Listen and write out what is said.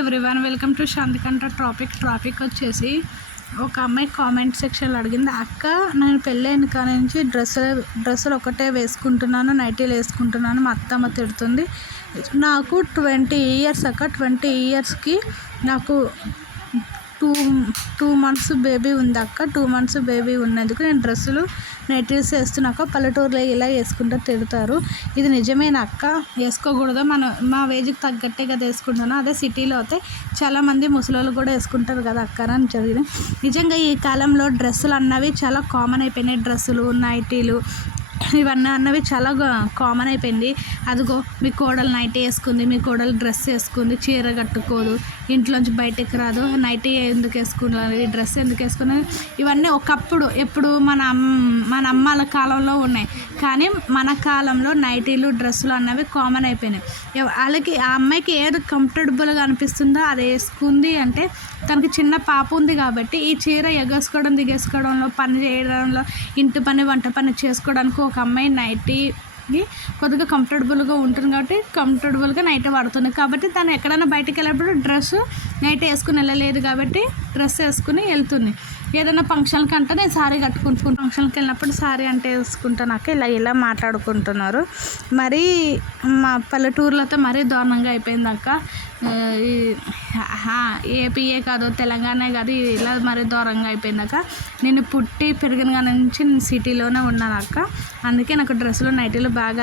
Everyone, welcome to శాంతికంఠ traffic వచ్చేసి ఒక అమ్మాయి కామెంట్ సెక్షన్లో అడిగింది, అక్క నేను పెళ్ళైన కాడి నుంచి డ్రెస్సులు ఒకటే వేసుకుంటున్నాను, నైటీలు వేసుకుంటున్నాను, మా అత్తమ్మ తిడుతుంది. నాకు 20 ఇయర్స్ అక్క. 20 ఇయర్స్కి నాకు టూ మంత్స్ బేబీ ఉంది అక్క. 2 మంత్స్ బేబీ ఉన్నందుకు నేను డ్రెస్సులు నైటీస్ వేస్తున్నాక పల్లెటూరులో ఇలా వేసుకుంటూ తిడతారు. ఇది నిజమేనా అక్క? వేసుకోకూడదు, మా వేజ్కి తగ్గట్టే కదా వేసుకుంటాను. అదే సిటీలో అయితే చాలామంది ముసలోళ్ళు కూడా వేసుకుంటారు కదా అక్క అని చదివిన. నిజంగా ఈ కాలంలో డ్రెస్సులు అన్నవి చాలా కామన్ అయిపోయినాయి. డ్రెస్సులు, నైటీలు ఇవన్నీ అన్నవి చాలా కామన్ అయిపోయింది. అదిగో మీ కోడలు నైటీ వేసుకుంది, మీ కోడలు డ్రెస్ వేసుకుంది, చీర కట్టుకోదు, ఇంట్లోంచి బయటకు రాదు, నైటీ ఎందుకు వేసుకున్నారు, ఈ డ్రెస్ ఎందుకు వేసుకున్నారు, ఇవన్నీ ఒకప్పుడు ఎప్పుడు మన అమ్మాల కాలంలో ఉన్నాయి. కానీ మన కాలంలో నైటీలు, డ్రెస్సులు అన్నవి కామన్ అయిపోయినాయి. వాళ్ళకి ఆ అమ్మాయికి ఏది కంఫర్టబుల్గా అనిపిస్తుందో అది వేసుకుంది. అంటే తనకి చిన్న పాప ఉంది కాబట్టి ఈ చీర ఎగేసుకోవడం, దిగేసుకోవడంలో, పని చేయడంలో, ఇంటి పని, వంట పని చేసుకోవడానికి ఒక అమ్మాయి నైటీకి కొద్దిగా కంఫర్టబుల్గా ఉంటుంది కాబట్టి కంఫర్టబుల్గా నైటీ వాడుతుంది. కాబట్టి తను ఎక్కడైనా బయటికి వెళ్ళినప్పుడు నైటీ వేసుకుని వెళ్ళలేదు కాబట్టి డ్రెస్ వేసుకుని వెళ్తుంది. ఏదైనా ఫంక్షన్కి అంటే నేను సారీ కట్టుకుంటున్నాను, ఫంక్షన్కి వెళ్ళినప్పుడు సారీ అంటే వేసుకుంటానాక ఇలా మాట్లాడుకుంటున్నారు. మరి మా పల్లెటూరులో అయితే మరీ దారుణంగా అయిపోయింది అక్క. ఏపీయే కాదు, తెలంగాణ కాదు, ఇలా మరీ దారుణంగా అయిపోయింది అక్క. నేను పుట్టి పెరిగిన కాడ నుంచి నేను సిటీలోనే ఉన్నాను అక్క. అందుకే నాకు డ్రెస్సులు, నైటీలు బాగా